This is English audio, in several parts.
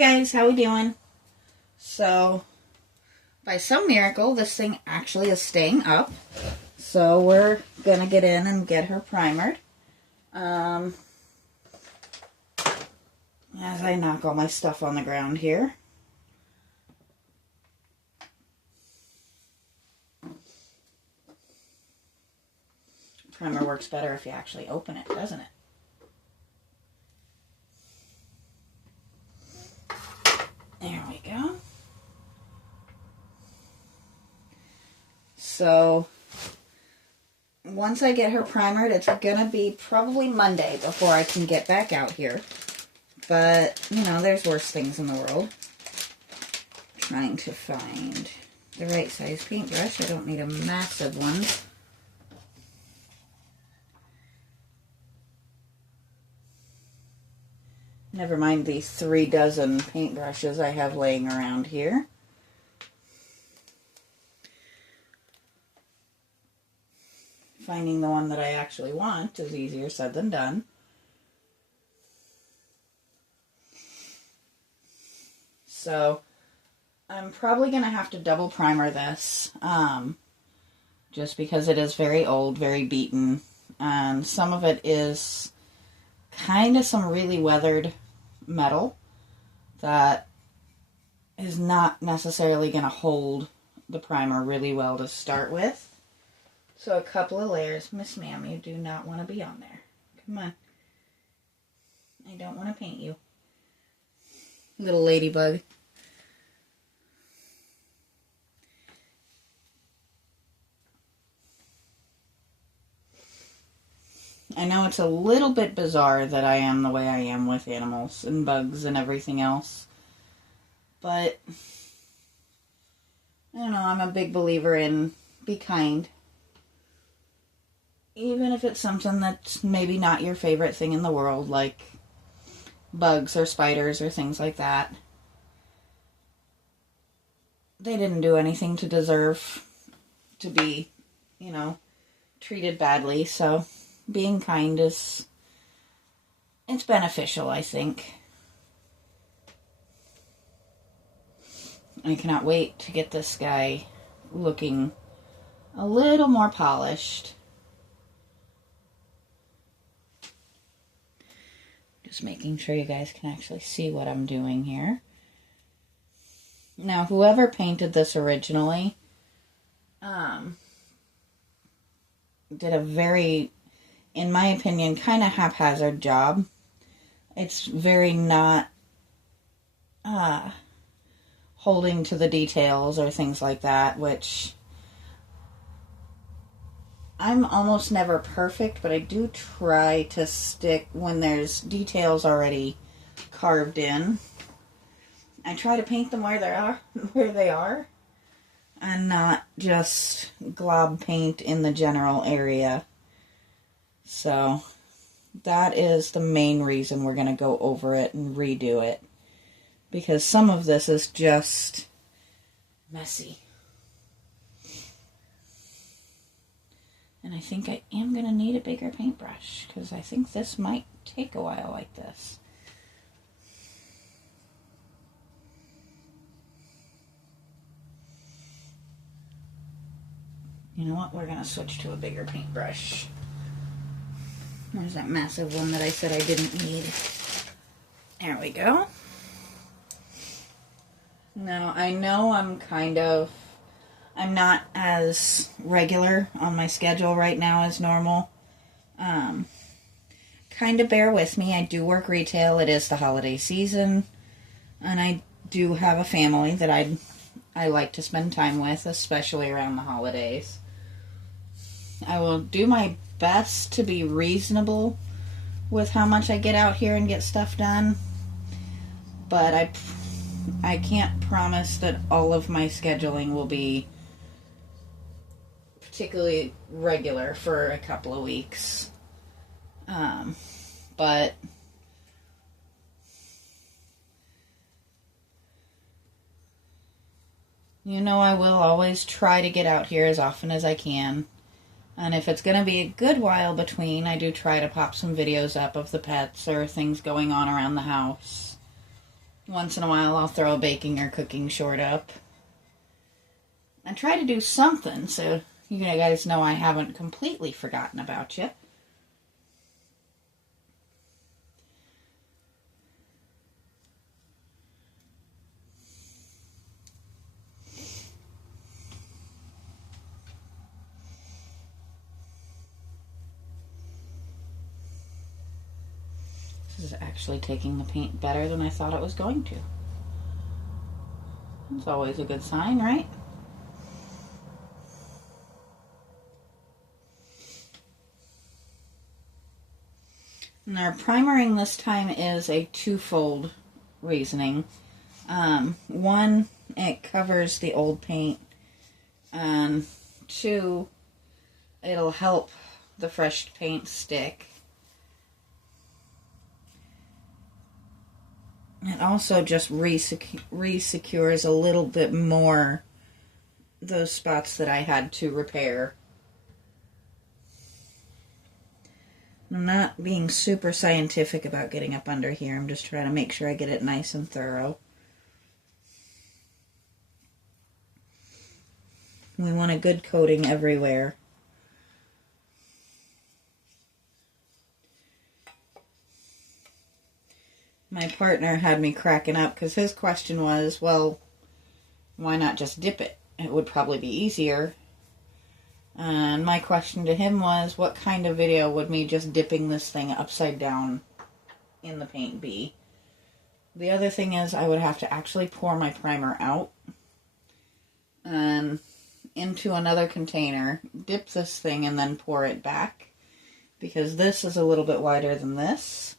guys, how we doing? So, by some miracle, this thing actually is staying up. So we're gonna get in and get her primered. As I knock all my stuff on the ground here. Primer works better if you actually open it, doesn't it? There we go. So, once I get her primered, it's gonna be probably Monday before I can get back out here. But, you know, there's worse things in the world. Trying to find the right size paintbrush. I don't need a massive one. Never mind the 3 dozen paintbrushes I have laying around here. Finding the one that I actually want is easier said than done. So, I'm probably going to have to double primer this, just because it is very old, very beaten, and some of it is kind of some really weathered metal that is not necessarily going to hold the primer really well to start with. So a couple of layers. Miss Ma'am, you do not want to be on there. Come on. I don't want to paint you. Little ladybug. I know it's a little bit bizarre that I am the way I am with animals and bugs and everything else. But, I don't know, I'm a big believer in be kind. Even if it's something that's maybe not your favorite thing in the world, like bugs or spiders or things like that. They didn't do anything to deserve to be, you know, treated badly, so being kind it's beneficial, I think. I cannot wait to get this guy looking a little more polished. Just making sure you guys can actually see what I'm doing here. Now, whoever painted this originally, did a very, in my opinion, kind of haphazard job. It's very not holding to the details or things like that, which I'm almost never perfect, but I do try to stick when there's details already carved in. I try to paint them where they are, and not just glob paint in the general area. So that is the main reason we're going to go over it and redo it, because some of this is just messy. And I think I am going to need a bigger paintbrush, because I think this might take a while like this. You know what? We're going to switch to a bigger paintbrush. There's that massive one that I said I didn't need. There we go. Now, I know I'm not as regular on my schedule right now as normal. Kind of bear with me. I do work retail. It is the holiday season. And I do have a family that I like to spend time with, especially around the holidays. I will do my best to be reasonable with how much I get out here and get stuff done. But I can't promise that all of my scheduling will be particularly regular for a couple of weeks. But you know, I will always try to get out here as often as I can. And if it's going to be a good while between, I do try to pop some videos up of the pets or things going on around the house. Once in a while I'll throw a baking or cooking short up. And try to do something so you guys know I haven't completely forgotten about you. This is actually taking the paint better than I thought it was going to. That's always a good sign, right? And our primering this time is a twofold reasoning. One, it covers the old paint, and two, it'll help the fresh paint stick. It also just re-secures a little bit more those spots that I had to repair. I'm not being super scientific about getting up under here. I'm just trying to make sure I get it nice and thorough. We want a good coating everywhere. My partner had me cracking up because his question was, well, why not just dip it? It would probably be easier. And my question to him was, what kind of video would me just dipping this thing upside down in the paint be? The other thing is I would have to actually pour my primer out and into another container, dip this thing, and then pour it back, because this is a little bit wider than this.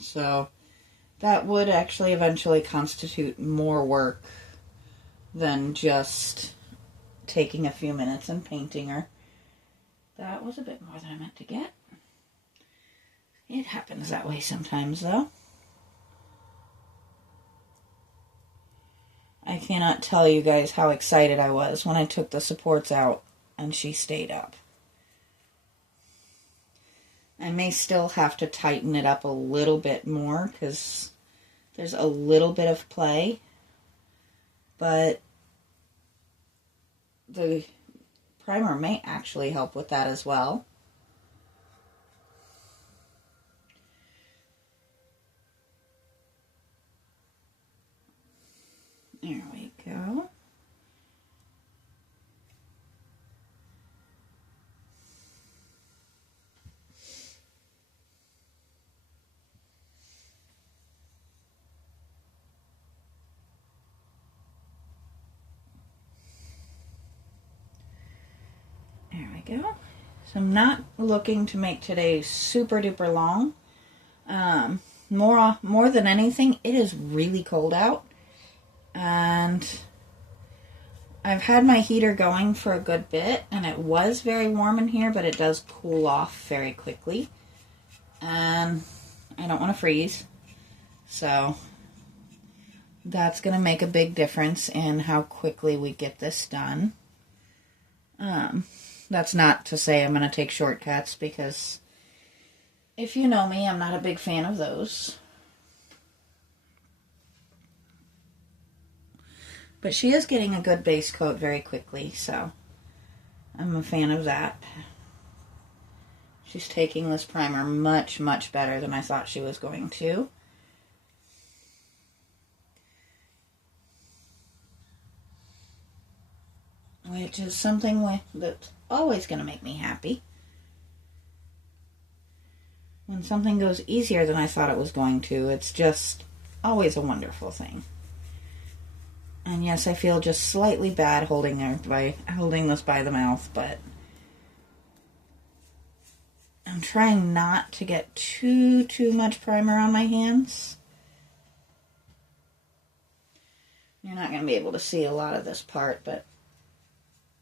So that would actually eventually constitute more work than just taking a few minutes and painting her. That was a bit more than I meant to get. It happens that way sometimes, though. I cannot tell you guys how excited I was when I took the supports out and she stayed up. I may still have to tighten it up a little bit more because there's a little bit of play, but the primer may actually help with that as well. There we go. There we go. So I'm not looking to make today super duper long. More than anything, it is really cold out. And I've had my heater going for a good bit, and it was very warm in here, but it does cool off very quickly. And I don't want to freeze. So that's going to make a big difference in how quickly we get this done. That's not to say I'm going to take shortcuts, because if you know me, I'm not a big fan of those. But she is getting a good base coat very quickly, so I'm a fan of that. She's taking this primer much, much better than I thought she was going to. Which is something that's always going to make me happy. When something goes easier than I thought it was going to, it's just always a wonderful thing. And yes, I feel just slightly bad holding this by the mouth, but I'm trying not to get too much primer on my hands. You're not going to be able to see a lot of this part, but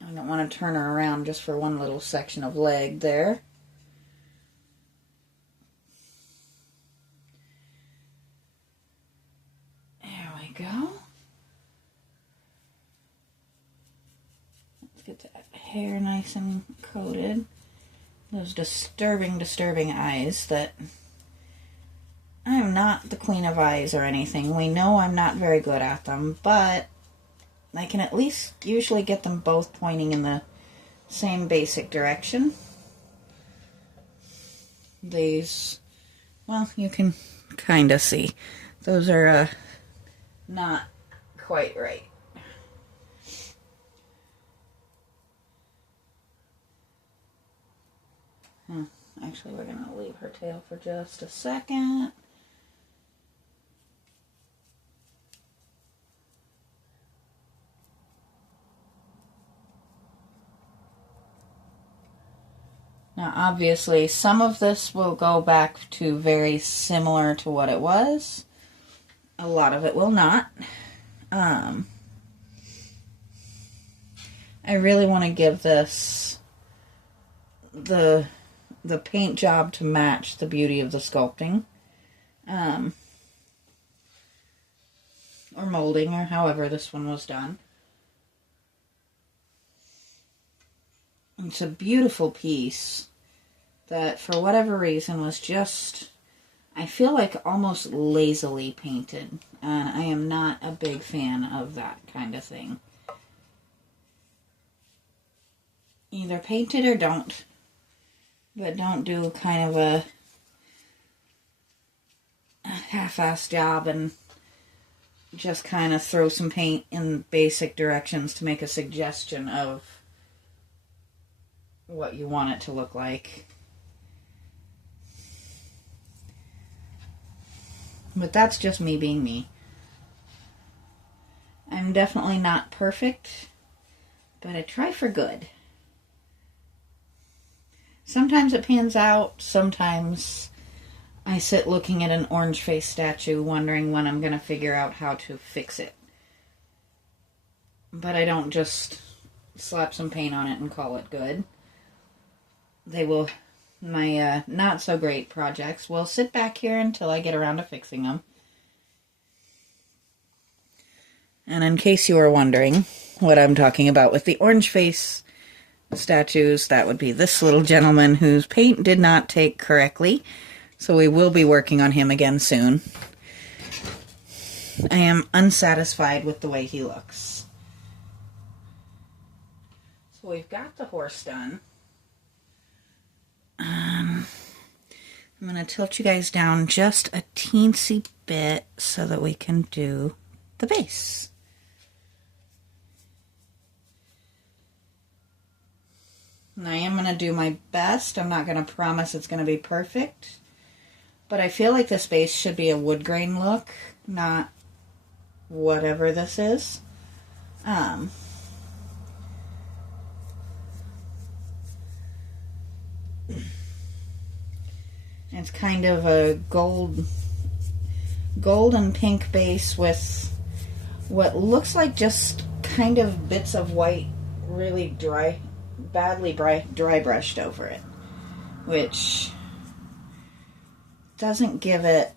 I don't want to turn her around just for one little section of leg there. There we go. Get that hair nice and coated. Those disturbing eyes that I'm not the queen of eyes or anything. We know I'm not very good at them, but I can at least usually get them both pointing in the same basic direction. These, well, you can kind of see. Those are not quite right. Actually, we're going to leave her tail for just a second. Now, obviously, some of this will go back to very similar to what it was. A lot of it will not. I really want to give this the paint job to match the beauty of the sculpting. Or molding, or however this one was done. It's a beautiful piece that, for whatever reason, was just, I feel like, almost lazily painted. And I am not a big fan of that kind of thing. Either paint it or don't. But don't do kind of a half-assed job and just kind of throw some paint in basic directions to make a suggestion of what you want it to look like. But that's just me being me. I'm definitely not perfect, but I try for good. Sometimes it pans out, sometimes I sit looking at an orange face statue wondering when I'm going to figure out how to fix it. But I don't just slap some paint on it and call it good. My not so great projects will sit back here until I get around to fixing them. And in case you were wondering what I'm talking about with the orange face statues, that would be this little gentleman whose paint did not take correctly. So we will be working on him again soon. I am unsatisfied with the way he looks. So we've got the horse done. I'm going to tilt you guys down just a teensy bit so that we can do the base. And I am going to do my best. I'm not going to promise it's going to be perfect. But I feel like this base should be a wood grain look, not whatever this is. It's kind of a gold and pink base with what looks like just kind of bits of white, really badly dry brushed over it, which doesn't give it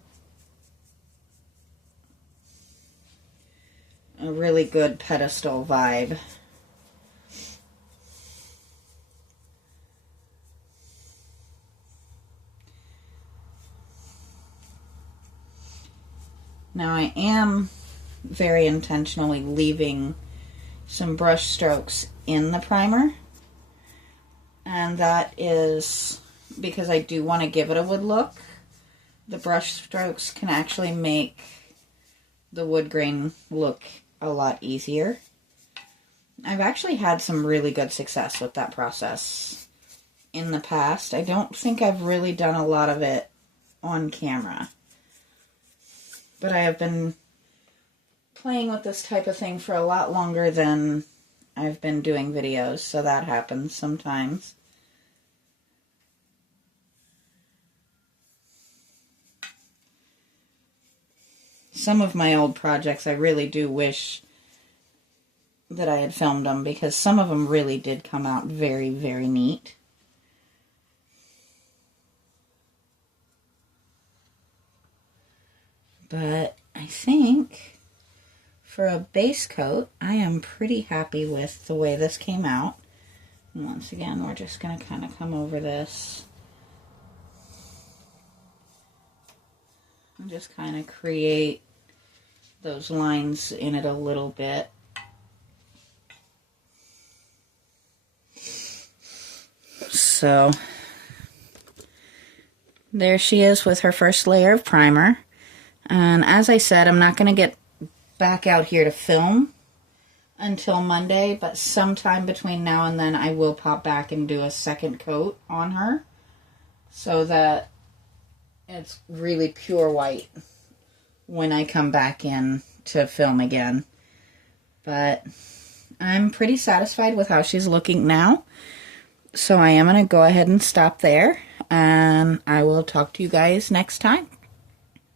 a really good pedestal vibe. Now I am very intentionally leaving some brush strokes in the primer, and that is because I do want to give it a wood look. The brush strokes can actually make the wood grain look a lot easier. I've actually had some really good success with that process in the past. I don't think I've really done a lot of it on camera, but I have been playing with this type of thing for a lot longer than I've been doing videos, so that happens sometimes. Some of my old projects, I really do wish that I had filmed them, because some of them really did come out very, very neat. But I think for a base coat, I am pretty happy with the way this came out. And once again, we're just going to kind of come over this. and just kind of create those lines in it a little bit. So there she is with her first layer of primer. And as I said, I'm not going to get back out here to film until Monday, but sometime between now and then I will pop back and do a second coat on her so that it's really pure white when I come back in to film again. But I'm pretty satisfied with how she's looking now. So I am going to go ahead and stop there, and I will talk to you guys next time.